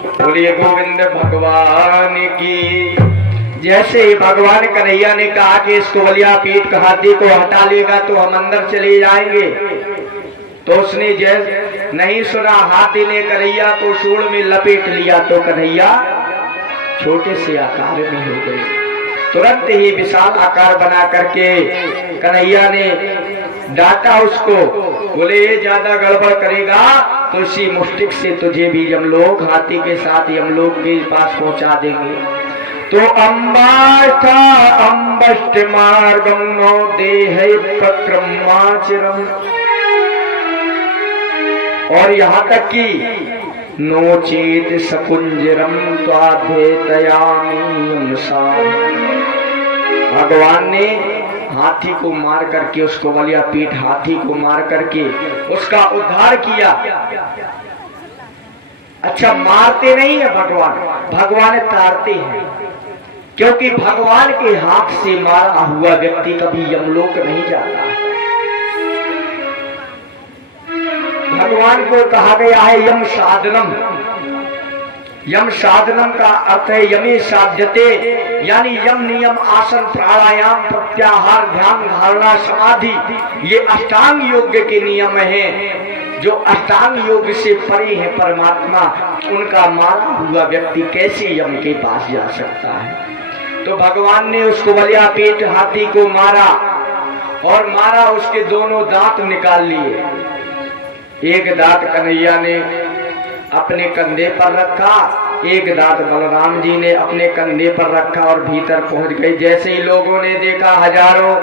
बोलिए गोविंद भगवान की। जैसे ही भगवान कन्हैया ने कहा कि इस कोवलिया पीठ का हाथी को हटा लेगा तो हम अंदर चले जाएंगे, तो उसने जैसे नहीं सुना, हाथी ने कन्हैया को सूंड में लपेट लिया तो कन्हैया छोटे से आकार में हो गए। तुरंत ही विशाल आकार बना करके कन्हैया ने डांटा उसको, बोले ये ज्यादा गड़बड़ करेगा तो इसी मुष्टिक से तुझे भी यमलोक, हाथी के साथ यमलोक के पास पहुंचा देंगे। तो अम्बाष्टा अम्बष्ट मार्गम नो देह प्रक्रमाचरम, और यहाँ तक कि नोचेत सकुंजरम त्वाद्वैतयामि भगवान ने हाथी को मार करके, उसको बलिया पीठ हाथी को मार करके उसका उद्धार किया। अच्छा, मारते नहीं है भगवान, भगवान तारते हैं, क्योंकि भगवान के हाथ से मारा हुआ व्यक्ति कभी यमलोक नहीं जाता। भगवान को कहा गया है यम साधनम। यम साधनम का अर्थ है यमे साध्यते, यानी यम नियम आसन प्राणायाम प्रत्याहार ध्यान धारणा समाधि, ये अष्टांग योग के नियम हैं। जो अष्टांग योग से परे है परमात्मा, उनका मारा हुआ व्यक्ति कैसे यम के पास जा सकता है। तो भगवान ने उसको बलिया पीठ हाथी को मारा, और मारा उसके दोनों दांत निकाल लिए। एक दांत कन्हैया ने अपने कंधे पर रखा, एक दांत बलराम जी ने अपने कंधे पर रखा और भीतर पहुंच गए। जैसे ही लोगों ने देखा, हजारों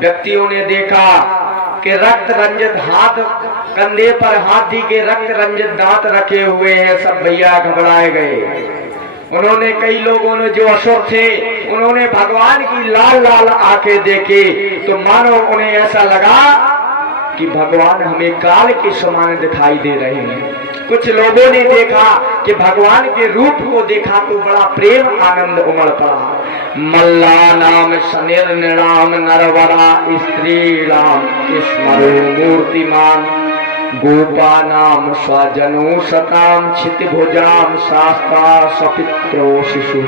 व्यक्तियों ने देखा कि रक्त रंजित हाथ, कंधे पर हाथी के रक्त रंजित दांत रखे हुए हैं, सब भैया घबराए गए। उन्होंने, कई लोगों ने जो असुर थे, उन्होंने भगवान की लाल लाल आंखें देखी तो मानो उन्हें ऐसा लगा कि भगवान हमें काल के समान दिखाई दे रहे हैं। कुछ लोगों ने देखा कि भगवान के रूप को देखा तो बड़ा प्रेम आनंद उमड़ पड़ा। मल्ला नाम सनिर्निणाम नरवरा स्त्री राम स्मरो मूर्तिमान, गोपा नाम स्वजनो सताम क्षितिभुजाम शास्त्रा सपित्रो शिशु,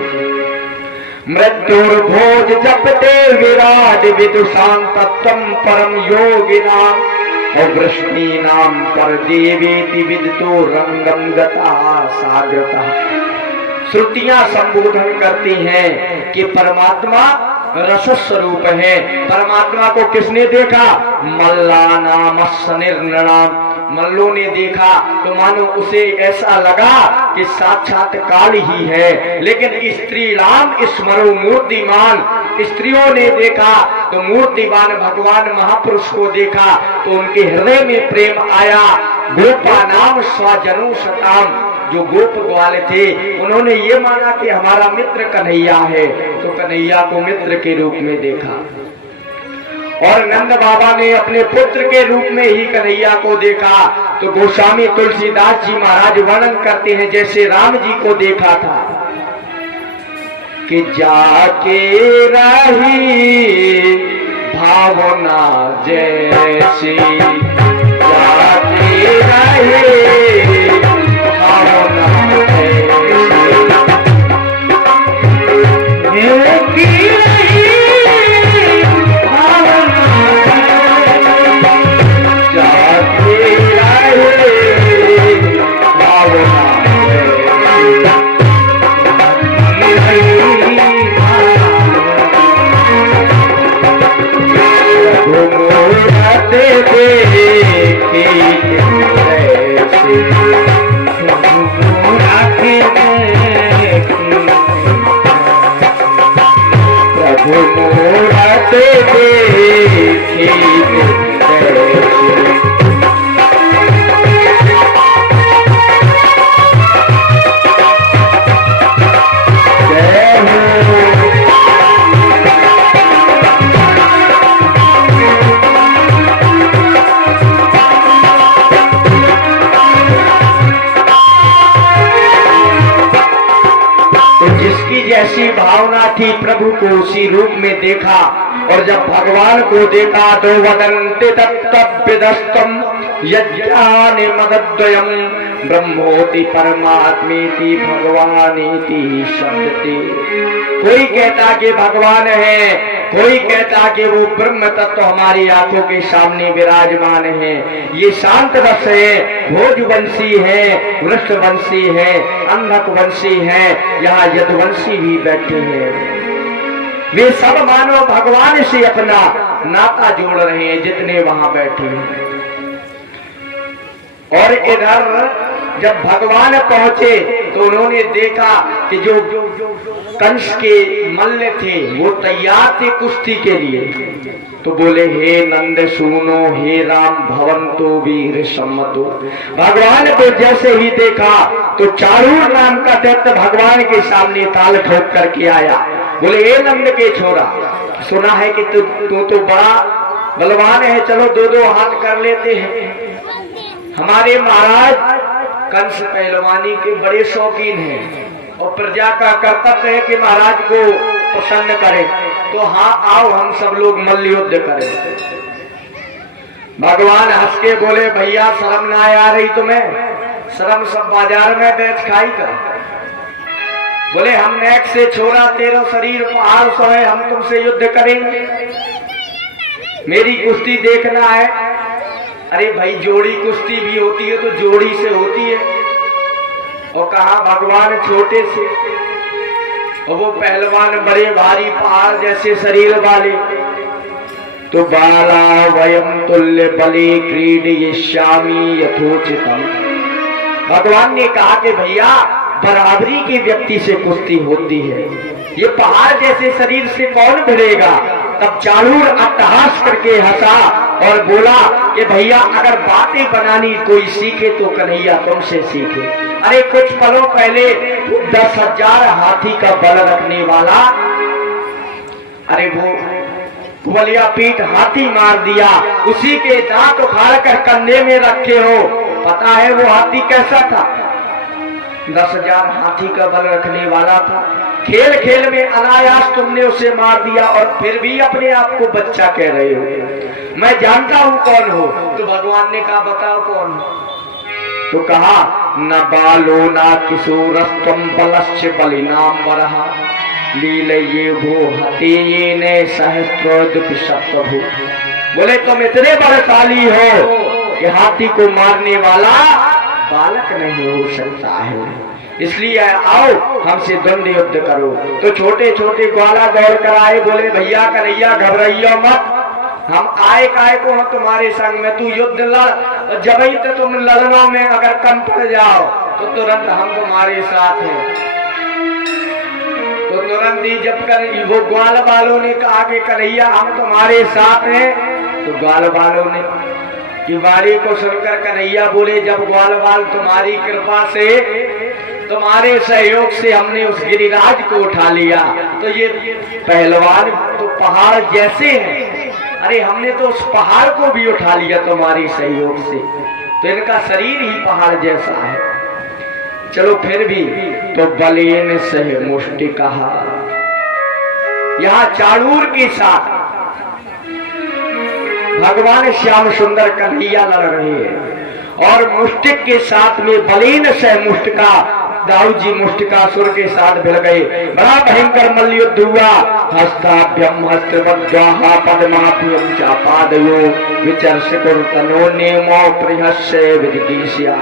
मृत्युर्भोज जपते विराट विदुषां तत्त्वं परम योगिनाम, और वृष्णि नाम पर देवेति विदितो रंगम गता साग्रता। श्रुतियां संबोधन करती हैं कि परमात्मा रस स्वरूप है। परमात्मा को किसने देखा? मल्ला नाम सनिर्निणाम, मल्लों ने देखा तो मानो उसे ऐसा लगा कि साक्षात काल ही है। लेकिन स्त्री राम स्मरो मूर्तिमान, स्त्रियों ने देखा तो मूर्तिमान भगवान महापुरुष को देखा तो उनके हृदय में प्रेम आया। गोपा नाम स्वजनो सताम, जो गोप ग्वाल थे, उन्होंने ये माना कि हमारा मित्र कन्हैया है, तो कन्हैया को मित्र के रूप में देखा। और नंद बाबा ने अपने पुत्र के रूप में ही कन्हैया को देखा। तो गोस्वामी तुलसीदास जी महाराज वर्णन करते हैं जैसे राम जी को देखा था कि जाके रही भावना जैसी, जाके रही भावना जैसी भावना थी प्रभु को उसी रूप में देखा। और जब भगवान को देखा तो वदन्ति तत्तव्यदस्तम यज्ञानि मदद्वयम् ब्रह्मोति परमात्मेति भगवानेति शब्दते। कोई कहता कि भगवान है, कोई कहता कि वो ब्रह्म तत्व हमारी आंखों के सामने विराजमान है। ये शांत रस है, भोजवंशी है, वृषवंशी है, अंधकवंशी है, यहाँ यदुवंशी भी बैठे हैं। वे सब मानव भगवान से अपना नाता जोड़ रहे हैं जितने वहां बैठे हैं। और इधर जब भगवान पहुंचे तो उन्होंने देखा कि जो कंस के मल्ल थे वो तैयार थे कुश्ती के लिए। तो बोले, हे नंद सुनो, हे राम भवंतो वीर सम्मतो। भगवान को जैसे ही देखा तो चारूर नाम का दैत्य भगवान के सामने ताल ठोक करके आया। बोले, हे नंद के छोरा, सुना है कि तू तो बड़ा बलवान है, चलो दो दो हाथ कर लेते हैं। हमारे महाराज कंस पहलवानी के बड़े शौकीन हैं और प्रजा का कर्तव्य है कि महाराज को प्रसन्न करें। तो हाँ, आओ हम सब लोग मल्ल युद्ध करें। भगवान हंस के बोले, भैया शर्म ना आ रही तुम्हें? शर्म सब बाजार में बेच खाई का। बोले, हम नेक से छोरा, तेरा शरीर पहाड़ सो है, हम तुमसे युद्ध करेंगे? मेरी कुश्ती देखना है? अरे भाई, जोड़ी कुश्ती भी होती है तो जोड़ी से होती है, और कहा भगवान छोटे से और वो पहलवान बड़े भारी पहाड़ जैसे शरीर वाले। तो बाला वयम तुल्य बले क्रीडयिष्यामि यथोचितम। भगवान ने कहा कि भैया बराबरी के व्यक्ति से कुश्ती होती है, ये पहाड़ जैसे शरीर से कौन भिड़ेगा? तब चारूर अट्टहास करके हंसा और बोला कि भैया अगर बातें बनानी कोई सीखे तो कन्हैया तुमसे सीखे। अरे कुछ पलों पहले 10,000 हाथी का बल रखने वाला, अरे वो कुवलिया पीठ हाथी मार दिया, उसी के दांत उखाड़ कर कंधे में रखे हो। पता है वो हाथी कैसा था? 10,000 हाथी का बल रखने वाला था। खेल खेल में अनायास तुमने उसे मार दिया और फिर भी अपने आप को बच्चा कह रहे हो। मैं जानता हूं कौन हो। तो भगवान ने कहा, बताओ कौन हो? तो कहा, न बालो न किशोरस्तम बलश्च बलिनाम वरहा लीलये भो हते ये ने सहस्रोद्विशतभु। बोले, तुम इतने बलशाली हो कि हाथी को मारने वाला बालक नहीं हो सकता है, इसलिए आओ हमसे द्वंद्व युद्ध करो। तो छोटे छोटे ग्वाला दौड़ कर आए। बोले, भैया कन्हैया घबराइयो मत, हम आए काय को हम तुम्हारे संग में, तू युद्ध लड़। जब ही तो तुम लड़नों में अगर कम पड़ जाओ तो तुरंत हम तुम्हारे साथ हैं। तो तुरंत ही जब कर वो ग्वाल वालों ने कहा कि कन्हैया हम तुम्हारे साथ हैं, तो ग्वाल वालों ने की बारी को सुनकर कन्हैया बोले, जब ग्वाल वाल तुम्हारी कृपा से, तुम्हारे सहयोग से हमने उस गिरिराज को उठा लिया, तो ये पहलवान तो पहाड़ जैसे हैं, अरे हमने तो उस पहाड़ को भी उठा लिया तुम्हारी सहयोग से, तो इनका शरीर ही पहाड़ जैसा है। चलो फिर भी तो बलेन सह मुष्टि कहा। यहाँ चारूर के साथ भगवान श्याम सुंदर कन्हैया लड़ रहे हैं और मुष्टिक के साथ में बलीन सह मुष्टिका दाऊद जी मुष्टिकासुर के साथ भिड़ गए। बड़ा भयंकर मल्ल युद्ध हुआ। हस्ताभ्यम हस्त्रवद्वाहा पद्माभ्यम चापादयो विचर्षकुर्तनो नेमो प्रियस्य विदिशया।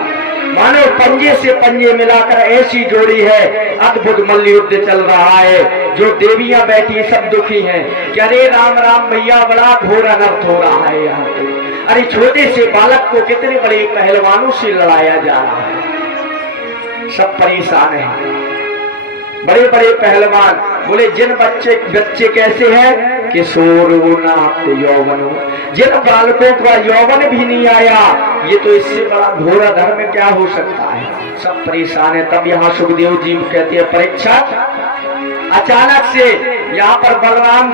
मानो पंजे से पंजे मिलाकर ऐसी जोड़ी है, अद्भुत मल्ल युद्ध चल रहा है। जो देवियां बैठी सब दुखी हैं कि अरे राम राम भैया बड़ा घोर अनर्थ हो रहा है यहाँ पे। अरे छोटे से बालक को कितने बड़े पहलवानों से लड़ाया जा रहा है, सब परेशान हैं। बड़े बड़े पहलवान बोले, जिन बच्चे कैसे हैं, किशोर यौवन, जिन बालकों का यौवन भी नहीं आया, ये तो इससे बड़ा घोर धर्म क्या हो सकता है। सब परेशान है। तब यहाँ सुखदेव जी कहते हैं, परीक्षा अचानक से यहाँ पर बलराम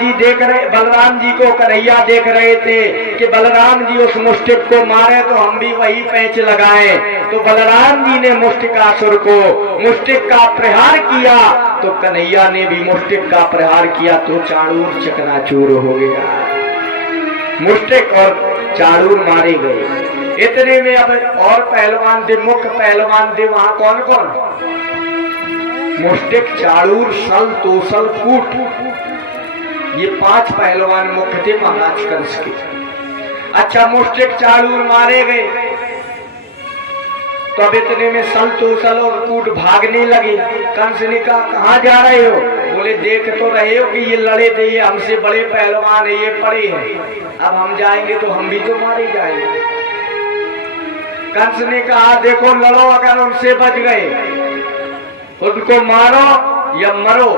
जी को कन्हैया देख रहे थे कि बलराम जी उस मुष्टिक को मारे तो हम भी वही पैंच लगाए। तो बलराम जी ने मुष्टिकासुर को मुष्टिक का प्रहार किया, तो कन्हैया ने भी मुष्टिक का प्रहार किया, तो चारूर चकनाचूर हो गया। मुष्टिक और चारूर मारे गए। इतने में अब और पहलवान थे, मुख्य पहलवान थे वहां कौन कौन? मुष्टिक, चाड़ूर, सल, तोसल, कूट, ये 5 पहलवान मुख्य थे महाराज कंस के। अच्छा, मुष्टिक चाड़ूर मारे गए तो अब इतने में सल, तोसल और कूट भागने लगे। कंस ने कहा कहाँ जा रहे हो? बोले देख तो रहे हो कि ये लड़े थे, ये हमसे बड़े पहलवान है, ये पड़े हैं, अब हम जाएंगे तो हम भी तो मारे जाएंगे। कंस ने कहा देखो लड़ो, अगर उनसे बच गए उनको मारो या मरो,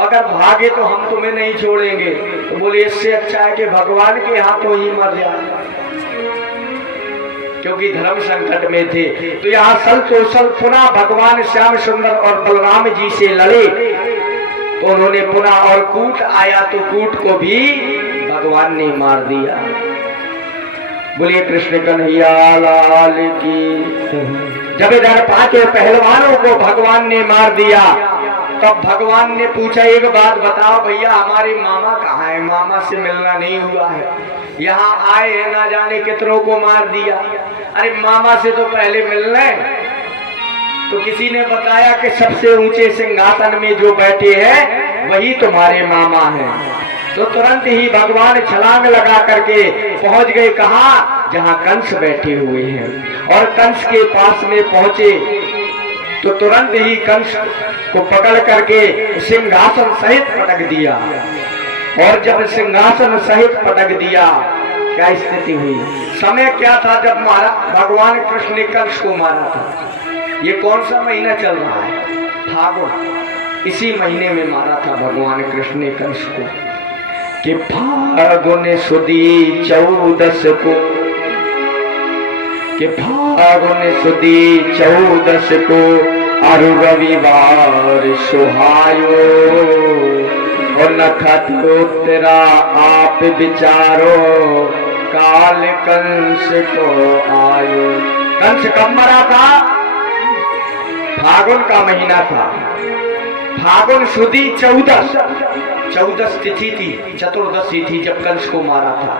अगर भागे तो हम तुम्हें नहीं छोड़ेंगे। तो बोले इससे अच्छा है कि भगवान के हाथों ही मर जाए, क्योंकि धर्म संकट में थे। तो यहाँ सल तोसल पुनः भगवान श्याम सुंदर और बलराम जी से लड़े तो उन्होंने पुनः, और कूट आया तो कूट को भी भगवान ने मार दिया। बोलिए कृष्ण कन्हैया लाल की। जब इधर 5 पहलवानों को भगवान ने मार दिया तब भगवान ने पूछा एक बात बताओ भैया, हमारे मामा कहाँ है? मामा से मिलना नहीं हुआ है, यहाँ आए हैं ना जाने कितनों को मार दिया। अरे मामा से तो पहले मिलना है। तो किसी ने बताया कि सबसे ऊंचे सिंहासन में जो बैठे हैं वही तुम्हारे मामा हैं। तो तुरंत ही भगवान छलांग लगा करके पहुंच गए कहाँ? जहां कंस बैठे हुए हैं। और कंस के पास में पहुंचे तो तुरंत ही कंस को पकड़ करके सिंहासन सहित पटक दिया। और जब सिंहासन सहित पटक दिया, क्या स्थिति हुई? समय क्या था जब मारा भगवान कृष्ण ने कंस को मारा था? ये कौन सा महीना चल रहा है? फागुन। इसी महीने में मारा था भगवान कृष्ण ने कंस को। कि फागुन सुदी 14 को, कि फागुन सुदी 14 को अरु रविवार सुहायो, और नक्षत्रोत्तरा आप विचारो काल कंस को आयो। कंस कब मरा था? फागुन का महीना था। फागुन सुदी 14 तिथि थी, चतुर्दशी थी जब कंस को मारा था।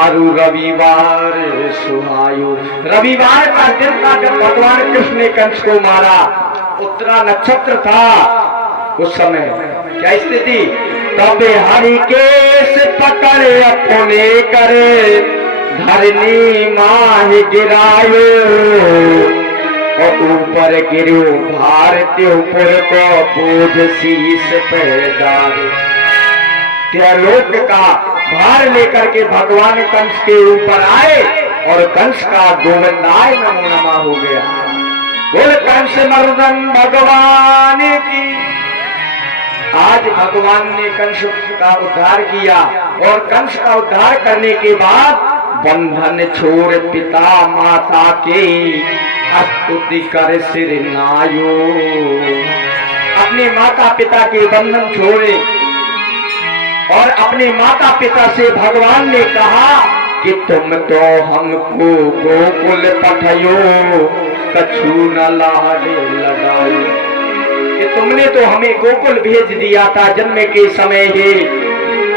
अरु रविवार सुहायो, रविवार का दिन था जब भगवान कृष्ण ने कंस को मारा। उत्तरा नक्षत्र था उस समय। क्या स्थिति? तबे हरि केस पकड़े अपने करे, धरनी माह गिरायो, और ऊपर गिरो भारतीय पुर को बोझ शीश पे डालो। त्रिलोक का भार लेकर के भगवान कंस के ऊपर आए और कंस का गोविंदाय नमो नमः हो गया। बोल कंस मर्दन भगवान की। आज भगवान ने कंस का उद्धार किया और कंस का उद्धार करने के बाद बंधन छोड़ पिता माता के स्तुति कर सिर नायो। अपने माता पिता के बंधन छोड़े और अपने माता पिता से भगवान ने कहा कि तुम तो हमको गोकुल पठायो, कछु न लाडे लगायो। कि तुमने तो हमें गोकुल भेज दिया था जन्म के समय ही,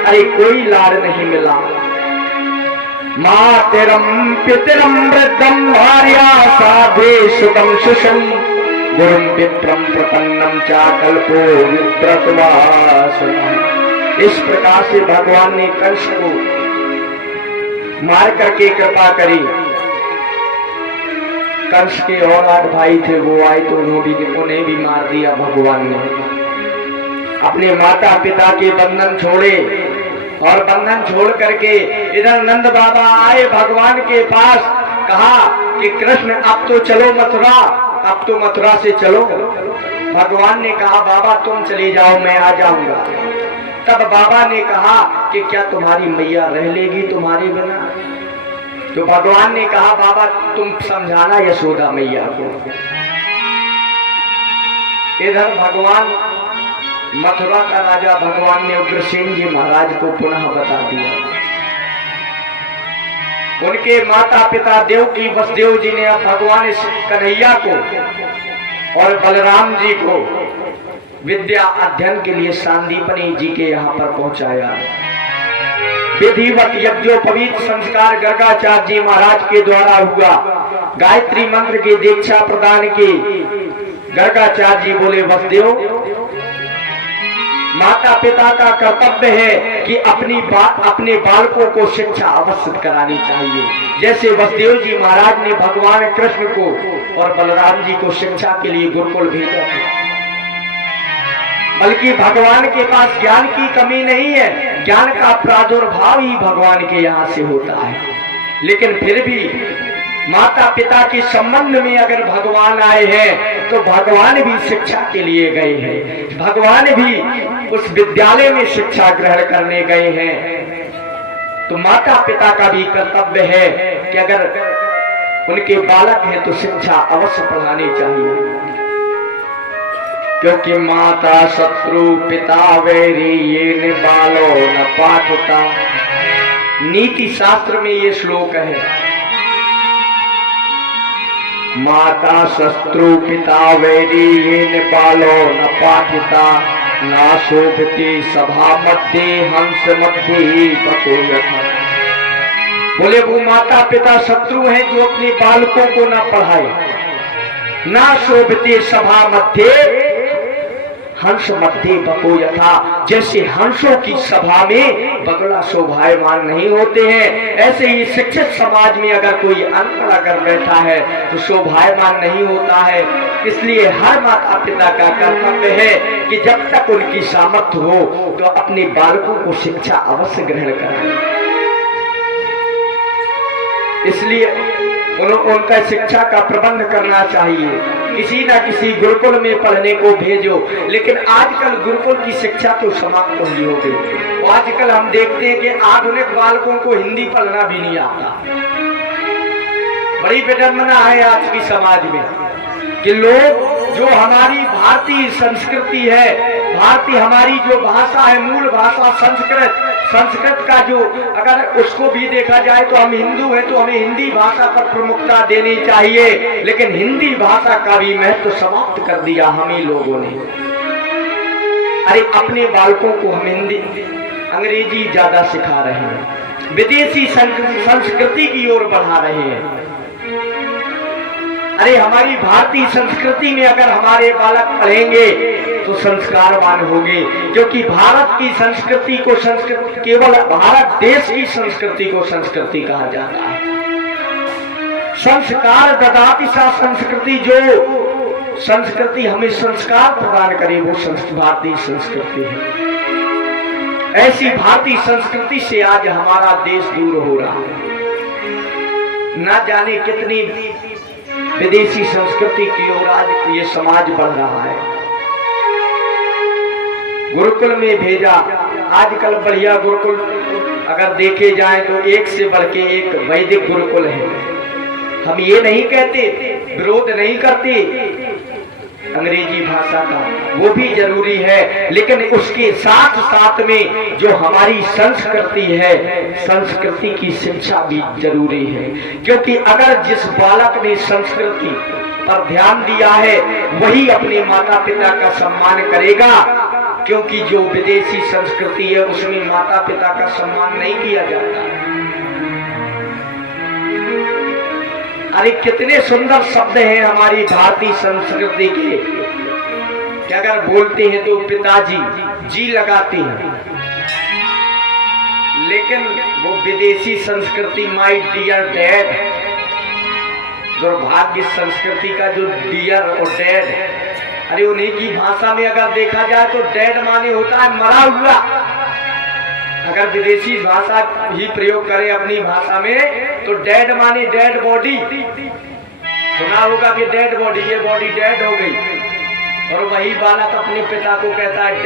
अरे कोई लाड़ नहीं मिला। मातरम पितरम वृद्धम भार्या साधे सुतम सुषम, गुरुम विप्रम प्रपन्नम चाकल्पो विप्रतवासनम। इस प्रकार से भगवान ने कंस को मार करके कृपा करी। कंस के और 8 भाई थे, वो आए तो उन्हें भी मार दिया भगवान ने। अपने माता पिता के बंधन छोड़े और बंधन छोड़ करके इधर नंद बाबा आए भगवान के पास। कहा कि कृष्ण अब तो चलो मथुरा, अब तो मथुरा से चलो। भगवान ने कहा बाबा तुम चले जाओ, मैं आ जाऊंगा। तब बाबा ने कहा कि क्या तुम्हारी मैया रह लेगी तुम्हारे बिना? तो भगवान ने कहा बाबा तुम समझाना यशोदा मैया को। इधर भगवान मथुरा का राजा भगवान ने उग्रसेन जी महाराज को पुनः बता दिया। उनके माता पिता देवकी वसुदेव जी ने अब भगवान कन्हैया को और बलराम जी को विद्या अध्ययन के लिए सांदीपनी जी के यहाँ पर पहुंचाया। विधिवत यज्ञोपवीत संस्कार गर्गाचार्य जी महाराज के द्वारा हुआ। गायत्री मंत्र की दीक्षा प्रदान की। गर्गाचार्य जी बोले, वसुदेव, माता पिता का कर्तव्य है कि अपने बालकों को शिक्षा अवश्य करानी चाहिए। जैसे वसुदेव जी महाराज ने भगवान कृष्ण को और बलराम जी को शिक्षा के लिए गुरुकुल भेजा था। बल्कि भगवान के पास ज्ञान की कमी नहीं है, ज्ञान का प्रादुर्भाव ही भगवान के यहाँ से होता है। लेकिन फिर भी माता पिता के संबंध में अगर भगवान आए हैं तो भगवान भी शिक्षा के लिए गए हैं, भगवान भी उस विद्यालय में शिक्षा ग्रहण करने गए हैं। तो माता पिता का भी कर्तव्य है कि अगर उनके बालक हैं तो शिक्षा अवश्य पढ़ानी चाहिए। क्योंकि माता शत्रु पिता वैरी ये बालो न पाठता। नीति शास्त्र में ये श्लोक है, माता शत्रु पिता वैरी ये बालो न पाठिता, ना शोभती सभा मध्य हंस मध्य बकोयथा। बोले वो माता पिता शत्रु हैं जो अपने बालकों को ना पढ़ाए। ना शोभते सभा मध्य हंस मध्य बकोयथा। जैसे हंसों की सभा में बगला शोभायमान नहीं होते हैं, ऐसे ही शिक्षित समाज में अगर कोई अनपढ़ अगर बैठा है तो शोभायमान नहीं होता है। इसलिए हर माता पिता का कर्तव्य है कि जब तक उनकी सामर्थ्य हो तो अपने बालकों को शिक्षा अवश्य ग्रहण कराएं। इसलिए उनका शिक्षा का प्रबंध करना चाहिए। किसी न किसी गुरुकुल में पढ़ने को भेजो। लेकिन आजकल गुरुकुल की शिक्षा तो समाप्त हो गई। आजकल हम देखते हैं कि आधुनिक बालकों को हिंदी पढ़ना भी नहीं आता। बड़ी विडंबना है आज की समाज में कि लोग जो हमारी भारतीय संस्कृति है, भारतीय हमारी जो भाषा है, मूल भाषा संस्कृत का जो अगर उसको भी देखा जाए तो हम हिंदू हैं तो हमें हिंदी भाषा पर प्रमुखता देनी चाहिए। लेकिन हिंदी भाषा का भी महत्व समाप्त कर दिया हम ही लोगों ने। अरे अपने बालकों को हम हिंदी अंग्रेजी ज्यादा सिखा रहे हैं, विदेशी संस्कृति की ओर बढ़ा रहे हैं। अरे हमारी भारतीय संस्कृति में अगर हमारे बालक पढ़ेंगे तो संस्कारवान होंगे। क्योंकि भारत की संस्कृति को संस्कृति, केवल भारत देश की संस्कृति को संस्कृति कहा जाता है। संस्कार ददाति सा संस्कृति, जो संस्कृति हमें संस्कार प्रदान करे वो भारतीय संस्कृति है। ऐसी भारतीय संस्कृति से आज हमारा देश दूर हो रहा है। न जाने कितनी विदेशी संस्कृति की ओर आज ये समाज बढ़ रहा है। गुरुकुल में भेजा। आजकल बढ़िया गुरुकुल अगर देखे जाए तो एक से बढ़ के एक वैदिक गुरुकुल है। हम ये नहीं कहते, विरोध नहीं करते अंग्रेजी भाषा का, वो भी जरूरी है। लेकिन उसके साथ साथ में जो हमारी संस्कृति है, संस्कृति की शिक्षा भी जरूरी है। क्योंकि अगर जिस बालक ने संस्कृति पर ध्यान दिया है वही अपने माता पिता का सम्मान करेगा। क्योंकि जो विदेशी संस्कृति है उसमें माता पिता का सम्मान नहीं किया जाता। अरे कितने सुंदर शब्द हैं हमारी भारतीय संस्कृति के कि अगर बोलते हैं तो पिताजी जी लगाते हैं। लेकिन वो विदेशी संस्कृति माय डियर डैड, दुर्भाग्य संस्कृति का जो डियर और डैड, अरे उन्हीं की भाषा में अगर देखा जाए तो डैड माने होता है मरा हुआ। अगर विदेशी भाषा ही प्रयोग करें अपनी भाषा में तो डैड माने डेड बॉडी। सुना होगा कि डेड बॉडी, ये बॉडी डेड हो गई। और वही बालक अपने पिता को कहता है